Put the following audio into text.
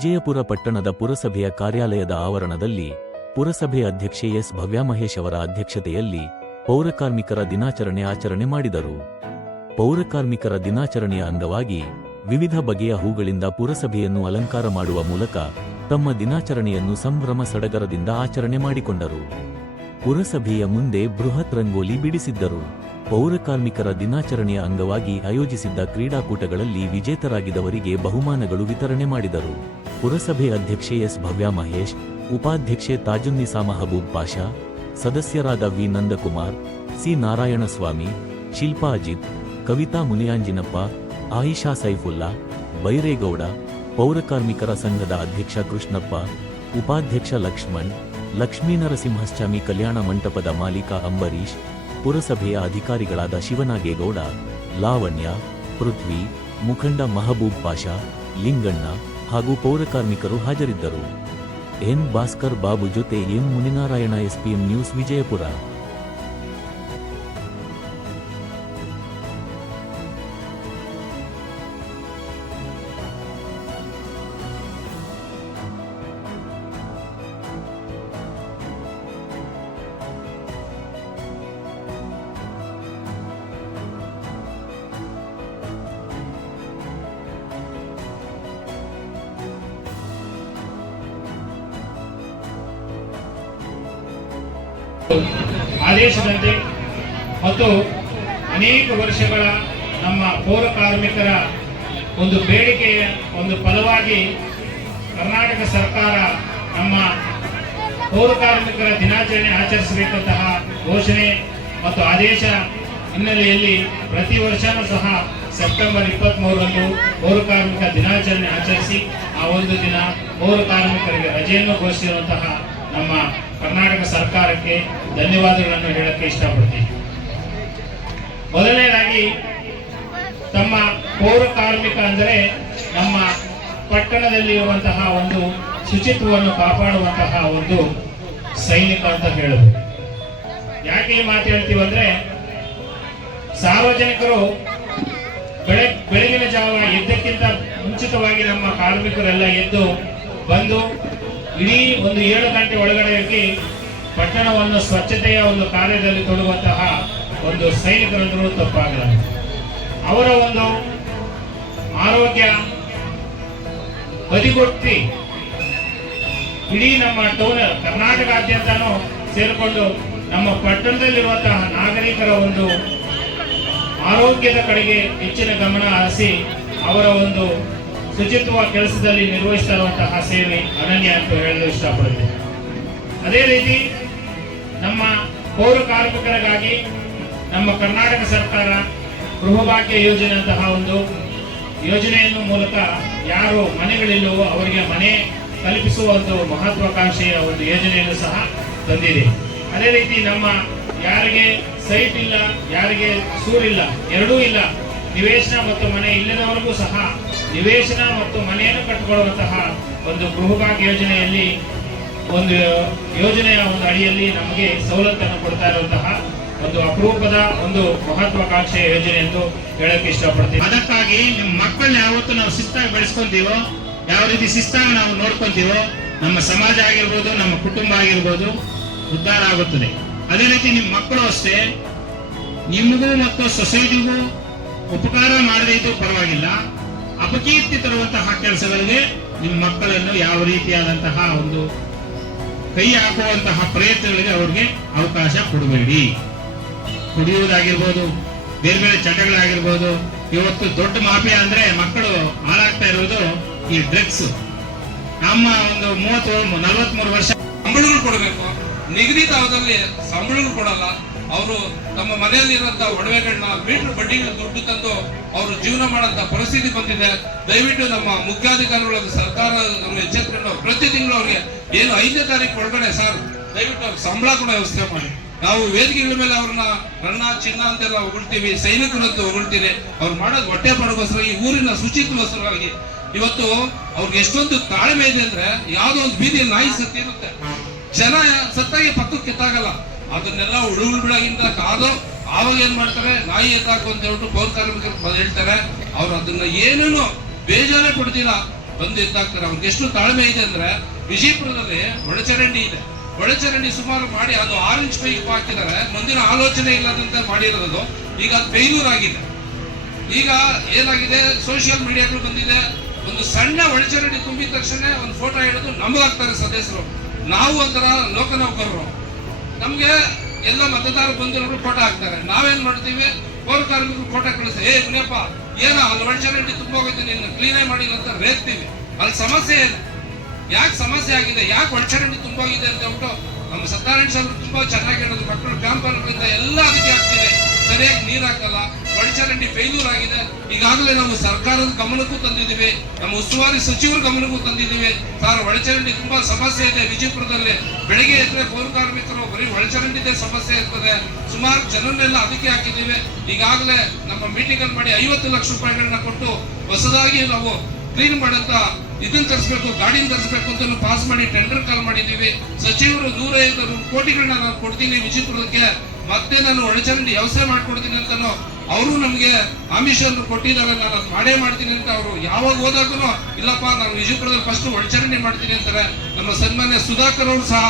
ವಿಜಯಪುರ ಪಟ್ಟಣದ ಪುರಸಭೆಯ ಕಾರ್ಯಾಲಯದ ಆವರಣದಲ್ಲಿ ಪುರಸಭೆ ಅಧ್ಯಕ್ಷೆ ಎಸ್ ಭವ್ಯಾಮಹೇಶ್ ಅವರ ಅಧ್ಯಕ್ಷತೆಯಲ್ಲಿ ಪೌರಕಾರ್ಮಿಕರ ದಿನಾಚರಣೆ ಆಚರಣೆ ಮಾಡಿದರು. ಪೌರಕಾರ್ಮಿಕರ ದಿನಾಚರಣೆಯ ಅಂಗವಾಗಿ ವಿವಿಧ ಬಗೆಯ ಹೂಗಳಿಂದ ಪುರಸಭೆಯನ್ನು ಅಲಂಕಾರ ಮಾಡುವ ಮೂಲಕ ತಮ್ಮ ದಿನಾಚರಣೆಯನ್ನು ಸಂಭ್ರಮ ಸಡಗರದಿಂದ ಆಚರಣೆ ಮಾಡಿಕೊಂಡರು. ಪುರಸಭೆಯ ಮುಂದೆ ಬೃಹತ್ ರಂಗೋಲಿ ಬಿಡಿಸಿದ್ದರು. ಪೌರಕಾರ್ಮಿಕರ ದಿನಾಚರಣೆಯ ಅಂಗವಾಗಿ ಆಯೋಜಿಸಿದ್ದ ಕ್ರೀಡಾಕೂಟಗಳಲ್ಲಿ ವಿಜೇತರಾಗಿದ್ದವರಿಗೆ ಬಹುಮಾನಗಳು ವಿತರಣೆ ಮಾಡಿದರು. ಪುರಸಭೆ ಅಧ್ಯಕ್ಷೆ ಎಸ್ ಭವ್ಯಾಮಹೇಶ್, ಉಪಾಧ್ಯಕ್ಷೆ ತಾಜುನ್ನಿಸಾ ಮಹಬೂಬ್ ಪಾಷಾ, ಸದಸ್ಯರಾದ ವಿ ನಂದಕುಮಾರ್, ಸಿ ನಾರಾಯಣಸ್ವಾಮಿ, ಶಿಲ್ಪಾ ಅಜಿತ್, ಕವಿತಾ ಮುನಿಯಾಂಜಿನಪ್ಪ, ಆಯಿಷಾ ಸೈಫುಲ್ಲಾ, ಬೈರೇಗೌಡ, ಪೌರಕಾರ್ಮಿಕರ ಸಂಘದ ಅಧ್ಯಕ್ಷ ಕೃಷ್ಣಪ್ಪ, ಉಪಾಧ್ಯಕ್ಷ ಲಕ್ಷ್ಮಣ್, ಲಕ್ಷ್ಮೀನರಸಿಂಹಸ್ವಾಮಿ ಕಲ್ಯಾಣ ಮಂಟಪದ ಮಾಲೀಕ ಅಂಬರೀಶ್, ಪುರಸಭೆಯ ಅಧಿಕಾರಿಗಳಾದ ಶಿವನಾಗೇಗೌಡ, ಲಾವಣ್ಯ, ಪೃಥ್ವಿ, ಮುಖಂಡ ಮಹಬೂಬ್ ಪಾಷಾ, ಲಿಂಗಣ್ಣ ಹಾಗೂ ಪೌರಕಾರ್ಮಿಕರು ಹಾಜರಿದ್ದರು. ಎನ್ ಭಾಸ್ಕರ್ ಬಾಬು ಜೊತೆ M Muninarayana, SPM news, Vijayapura. ಆದೇಶದಂತೆ ಮತ್ತು ಅನೇಕ ವರ್ಷಗಳ ನಮ್ಮ ಪೌರ ಕಾರ್ಮಿಕರ ಒಂದು ಬೇಡಿಕೆಯ ಒಂದು ಫಲವಾಗಿ ಕರ್ನಾಟಕ ಸರ್ಕಾರ ನಮ್ಮ ಪೌರ ಕಾರ್ಮಿಕರ ದಿನಾಚರಣೆ ಆಚರಿಸಬೇಕಂತಹ ಘೋಷಣೆ ಮತ್ತು ಆದೇಶ ಹಿನ್ನೆಲೆಯಲ್ಲಿ ಪ್ರತಿ ವರ್ಷನೂ ಸಹ ಸೆಪ್ಟೆಂಬರ್ 23ರಂದು ಪೌರ ಕಾರ್ಮಿಕ ದಿನಾಚರಣೆ ಆಚರಿಸಿ ಆ ಒಂದು ದಿನ ಪೌರ ಕಾರ್ಮಿಕರಿಗೆ ರಜೆಯನ್ನು ಘೋಷಿಸಿರುವಂತಹ ನಮ್ಮ ಕರ್ನಾಟಕ ಸರ್ಕಾರಕ್ಕೆ ಧನ್ಯವಾದಗಳನ್ನು ಹೇಳಕ್ಕೆ ಇಷ್ಟಪಡ್ತೀನಿ. ಮೊದಲನೇದಾಗಿ ತಮ್ಮ ಪೌರ ಕಾರ್ಮಿಕ ಅಂದರೆ ನಮ್ಮ ಪಟ್ಟಣದಲ್ಲಿರುವಂತಹ ಒಂದು ಶುಚಿತ್ವವನ್ನು ಕಾಪಾಡುವಂತಹ ಒಂದು ಸೈನಿಕ ಅಂತ ಹೇಳಬಹುದು. ಯಾಕೆ ಈ ಮಾತು ಹೇಳ್ತೀವಿ ಅಂದ್ರೆ, ಸಾರ್ವಜನಿಕರು ಬೆಳಗಿನ ಜಾವ ಎದ್ದಕ್ಕಿಂತ ಮುಂಚಿತವಾಗಿ ನಮ್ಮ ಕಾರ್ಮಿಕರೆಲ್ಲ ಎದ್ದು ಬಂದು ಇಡೀ ಒಂದು 7 ಗಂಟೆ ಒಳಗಡೆ ಹೋಗಿ ಪಟ್ಟಣವನ್ನು ಸ್ವಚ್ಛತೆಯ ಒಂದು ಕಾರ್ಯದಲ್ಲಿ ತೊಡಗುವಂತಹ ಒಂದು ಸೈನಿಕರಂದರೂ ತಪ್ಪಾಗಲ್ಲ. ಅವರ ಒಂದು ಆರೋಗ್ಯ ಬದಿಗೊತ್ತಿ ಇಡೀ ನಮ್ಮ ಟೌನ್ ಕರ್ನಾಟಕಾದ್ಯಂತನೂ ಸೇರಿಕೊಂಡು ನಮ್ಮ ಪಟ್ಟಣದಲ್ಲಿರುವಂತಹ ನಾಗರಿಕರ ಒಂದು ಆರೋಗ್ಯದ ಕಡೆಗೆ ಹೆಚ್ಚಿನ ಗಮನ ಹರಿಸಿ ಅವರ ಒಂದು ಶುಚಿತ್ವ ಕೆಲಸದಲ್ಲಿ ನಿರ್ವಹಿಸ್ತಾ ಇರುವಂತಹ ಸೇವೆ ಅನನ್ಯ ಅಂತ ಹೇಳಲು ಇಷ್ಟಪಡುತ್ತೇನೆ. ಅದೇ ರೀತಿ ನಮ್ಮ ಪೌರ ಕಾರ್ಮಿಕರಿಗಾಗಿ ನಮ್ಮ ಕರ್ನಾಟಕ ಸರ್ಕಾರ ಗೃಹಭಾಗ್ಯ ಯೋಜನೆ ಅಂತಹ ಒಂದು ಯೋಜನೆಯನ್ನು ಮೂಲಕ ಯಾರು ಮನೆಗಳಿಲ್ಲವೋ ಅವರಿಗೆ ಮನೆ ಕಲ್ಪಿಸುವ ಒಂದು ಮಹತ್ವಾಕಾಂಕ್ಷೆಯ ಒಂದು ಯೋಜನೆಯನ್ನು ಸಹ ತಂದಿದೆ. ಅದೇ ರೀತಿ ನಮ್ಮ ಯಾರಿಗೆ ಸೈಟ್ ಇಲ್ಲ, ಯಾರಿಗೆ ಸೂರಿಲ್ಲ, ಎರಡೂ ಇಲ್ಲ, ನಿವೇಶನ ಮತ್ತು ಮನೆ ಇಲ್ಲದವರಿಗೂ ಸಹ ನಿವೇಶನ ಮತ್ತು ಮನೆಯನ್ನು ಕಟ್ಟಿಕೊಳ್ಳುವಂತಹ ಒಂದು ಗೃಹಭಾಗ್ಯ ಯೋಜನೆಯಲ್ಲಿ ಒಂದು ಯೋಜನೆಯ ಒಂದು ಅಡಿಯಲ್ಲಿ ನಮಗೆ ಸವಲತ್ತನ್ನು ಕೊಡ್ತಾ ಇರುವಂತಹ ಒಂದು ಅಪರೂಪದ ಒಂದು ಮಹತ್ವಾಕಾಂಕ್ಷೆಯ ಯೋಜನೆ ಎಂದು ಹೇಳಕ್ಕೆ ಇಷ್ಟಪಡ್ತೀವಿ. ಅದಕ್ಕಾಗಿ ನಿಮ್ಮ ಮಕ್ಕಳನ್ನ ಯಾವತ್ತು ನಾವು ಶಿಸ್ತಾಗಿ ಬೆಳೆಸ್ಕೊಂತೀವೋ, ಯಾವ ರೀತಿ ಶಿಸ್ತಾಗಿ ನಾವು ನೋಡ್ಕೊಂತೀವೋ, ನಮ್ಮ ಸಮಾಜ ಆಗಿರ್ಬೋದು, ನಮ್ಮ ಕುಟುಂಬ ಆಗಿರ್ಬೋದು ಉದ್ಧಾರ ಆಗುತ್ತದೆ. ಅದೇ ರೀತಿ ನಿಮ್ಮ ಮಕ್ಕಳು ಅಷ್ಟೇ ನಿಮಗೂ ಮತ್ತು ಸೊಸೈಟಿಗೂ ಉಪಕಾರ ಮಾಡದೇ ಇದ್ದು ಪರವಾಗಿಲ್ಲ, ಅಪಕೀರ್ತಿ ತರುವಂತಹ ಕೆಲಸಗಳಿಗೆ ನಿಮ್ಮ ಮಕ್ಕಳನ್ನು ಯಾವ ರೀತಿಯಾದಂತಹ ಒಂದು ಕೈ ಹಾಕುವಂತಹ ಪ್ರಯತ್ನಗಳಿಗೆ ಅವ್ರಿಗೆ ಅವಕಾಶ ಕೊಡಬೇಡಿ. ಕುಡಿಯುವುದಾಗಿರ್ಬೋದು, ಬೇರೆ ಬೇರೆ ಚಟಗಳಾಗಿರ್ಬೋದು. ಇವತ್ತು ದೊಡ್ಡ ಮಾಫಿಯಾ ಅಂದ್ರೆ ಮಕ್ಕಳು ಹಾಳಾಗ್ತಾ ಇರೋದು ಈ ಡ್ರಗ್ಸ್. ನಮ್ಮ ಒಂದು 30-43 ವರ್ಷ ಸಂಬಳಗಳು ಕೊಡಬೇಕು, ನಿಗದಿತ ಅವಧಿಯಲ್ಲಿ ಸಂಬಳಗಳು ಕೊಡಲ್ಲ. ಅವರು ತಮ್ಮ ಮನೆಯಲ್ಲಿರುವಂತಹ ಒಡವೆಗಳನ್ನ ಮೀಟರ್ ಬಡ್ಡಿಗಳು ದುಡ್ಡು ತಂದು ಅವರು ಜೀವನ ಮಾಡುವಂತ ಪರಿಸ್ಥಿತಿ ಬಂದಿದೆ. ದಯವಿಟ್ಟು ನಮ್ಮ ಮುಖ್ಯಾಧಿಕಾರಿಗಳ ಸರ್ಕಾರ ಎಚ್ಚೆತ್ತುಕೊಂಡು ಪ್ರತಿ ತಿಂಗಳು ಅವ್ರಿಗೆ ಏನು 5ನೇ ತಾರೀಕು ಒಳಗಡೆ ಸರ್ ದಯವಿಟ್ಟು ಅವ್ರಿಗೆ ಸಂಬಳ ಕೂಡ ವ್ಯವಸ್ಥೆ ಮಾಡಿ. ನಾವು ವೇದಿಕೆಗಳ ಮೇಲೆ ಅವ್ರನ್ನ ರನ್ನ ಚಿನ್ನ ಅಂತೆಲ್ಲ ಹೊಗಳ್ತೀವಿ, ಸೈನಿಕರಂತೂ ಹೊಗಳ್ತೀವಿ. ಅವ್ರು ಮಾಡೋದು ಹೊಟ್ಟೆ ಪಾಡೋಸ್ಕರ, ಈ ಊರಿನ ಶುಚಿತ್ವಗೋಸ್ಕರವಾಗಿ ಇವತ್ತು ಅವ್ರಿಗೆ ಎಷ್ಟೊಂದು ತಾಳ್ಮೆ ಇದೆ ಅಂದ್ರೆ, ಯಾವ್ದೋ ಒಂದು ಬೀದಿಯಲ್ಲಿ ನಾಯಿ ಸತ್ತಿರುತ್ತೆ, ಜನ ಸತ್ತಾಗಿ ಪಕ್ಕಕ್ಕೆ ಕಿತ್ತಾಗಲ್ಲ, ಅದನ್ನೆಲ್ಲ ಬಿಡಾಗಿಂತ ಕಾದು ಆವಾಗ ಏನ್ ಮಾಡ್ತಾರೆ, ನಾಯಿ ಎತ್ತಾಕು ಅಂತ ಹೇಳ್ಬಿಟ್ಟು ಪೌರ ಕಾರ್ಮಿಕರು ಹೇಳ್ತಾರೆ. ಅವ್ರು ಅದನ್ನ ಏನೇನು ಬೇಜಾರೇ ಪಡ್ತಿಲ್ಲ. ಬಂದು ಎದ್ದಾಗ್ತಾರೆ. ಅವ್ರಿಗೆ ಎಷ್ಟು ತಾಳ್ಮೆ ಇದೆ ಅಂದ್ರೆ, ವಿಜಯಪುರದಲ್ಲಿ ಒಳಚರಂಡಿ ಇದೆ, ಒಳಚರಂಡಿ ಸುಮಾರು ಮಾಡಿ ಅದು 6 ಇಂಚ್ ಪೈಪ್ ಹಾಕಿದ್ದಾರೆ. ಮುಂದಿನ ಆಲೋಚನೆ ಇಲ್ಲದಂತೆ ಮಾಡಿರೋದು, ಈಗ ಅದು ಫೇಲ್ಯೂರ್ ಆಗಿದೆ. ಈಗ ಏನಾಗಿದೆ, ಸೋಷಿಯಲ್ ಮೀಡಿಯಾಗಳು ಬಂದಿದೆ, ಒಂದು ಸಣ್ಣ ಒಳಚರಂಡಿ ತುಂಬಿದ ತಕ್ಷಣ ಒಂದು ಫೋಟೋ ಹಿಡಿದು ನಮಗಾಗ್ತಾರೆ ಸದಸ್ಯರು. ನಾವು ಒಂಥರ ಲೋಕನೌಕರರು, ನಮ್ಗೆ ಎಲ್ಲ ಮತದಾರರು ಬಂದಿರೋರು ಫೋಟೋ ಹಾಕ್ತಾರೆ. ನಾವೇನ್ ಮಾಡ್ತೀವಿ, ಪೌರ ಕಾರ್ಮಿಕರು ಫೋಟೋ ಕಳಿಸ್ತೀವಿ, ಏ ಮುನಿಯಪ್ಪ ಏನ ಅಲ್ಲಿ ಒಳಚರಂಡಿ ತುಂಬ ಹೋಗುತ್ತೆ, ನೀನು ಕ್ಲೀನೇ ಮಾಡಿಲ್ಲ ಅಂತ ರೇಗ್ತೀವಿ. ಅಲ್ಲಿ ಸಮಸ್ಯೆ ಏನು, ಯಾಕೆ ಸಮಸ್ಯೆ ಆಗಿದೆ, ಯಾಕೆ ಒಳಚರಂಡಿ ತುಂಬೋಗಿದೆ ಅಂತ ಹೇಳ್ಬಿಟ್ಟು ನಮ್ಮ ಸತ್ಯನಾರಾಯಣ ಸಾಹೇಬರು ತುಂಬಾ ಚೆನ್ನಾಗಿ ಹೇಳೋದು. ಮಕ್ಕಳು ಕ್ಯಾಂಪರ್ಗಳಿಂದ ಎಲ್ಲ ಅದಕ್ಕೆ ಆಗ್ತಿದೆ, ಸರಿಯಾಗಿ ನೀರ್ ಹಾಕಲ್ಲ, ಒಳಚರಂಡಿ ಫೇಲ್ಯೂರ್ ಆಗಿದೆ. ಈಗಾಗಲೇ ನಾವು ಸರ್ಕಾರದ ಗಮನಕ್ಕೂ ತಂದಿದ್ದೀವಿ, ನಮ್ಮ ಉಸ್ತುವಾರಿ ಸಚಿವರ ಗಮನಕ್ಕೂ ತಂದಿದ್ದೀವಿ. ಸರ್, ಒಳಚರಂಡಿ ತುಂಬಾ ಸಮಸ್ಯೆ ಇದೆ ವಿಜಯಪುರದಲ್ಲಿ. ಬೆಳಗ್ಗೆ ಎದ್ರೆ ಪೌರ ಕಾರ್ಮಿಕರು ಬರೀ ಒಳಚರಂಡಿದೆ ಸಮಸ್ಯೆ ಇರ್ತದೆ. ಸುಮಾರು ಜನರನ್ನೆಲ್ಲ ಅದಕ್ಕೆ ಹಾಕಿದ್ದೀವಿ. ಈಗಾಗಲೇ ನಮ್ಮ ಮೀಟಿಂಗ್ ಅಲ್ಲಿ ಮಾಡಿ 50 ಲಕ್ಷ ರೂಪಾಯಿಗಳನ್ನ ಕೊಟ್ಟು ಹೊಸದಾಗಿ ನಾವು ಕ್ಲೀನ್ ಮಾಡಂತ ಇದನ್ನ ತರಿಸ್ಬೇಕು, ಗಾಡಿನ ತರಿಸ್ಬೇಕು ಅಂತ ಪಾಸ್ ಮಾಡಿ ಟೆಂಡರ್ ಕಾಲ್ ಮಾಡಿದೀವಿ. ಸಚಿವರು 150 ಕೋಟಿಗಳನ್ನ ನಾನು ಕೊಡ್ತೀನಿ ವಿಜಯಪುರಕ್ಕೆ, ಮತ್ತೆ ನಾನು ಒಳಚರಂಡಿ ವ್ಯವಸ್ಥೆ ಮಾಡ್ಕೊಡ್ತೀನಿ ಅಂತಾನು ಅವರು ನಮ್ಗೆ ಆಮಿಷನ್ನು ಕೊಟ್ಟಿದ್ದಾರೆ. ನಾನು ಅದು ಮಾಡೇ ಮಾಡ್ತೀನಿ ಅಂತ ಅವರು ಯಾವಾಗ ಹೋದಾಗೂ ಇಲ್ಲಪ್ಪ ನಾನು ವಿಜಯಪುರದಲ್ಲಿ ಫಸ್ಟ್ ಒಳಚರಂಡಿ ಮಾಡ್ತೀನಿ ಅಂತಾರೆ. ನಮ್ಮ ಸನ್ಮಾನ್ಯ ಸುಧಾಕರ್ ಅವರು ಸಹ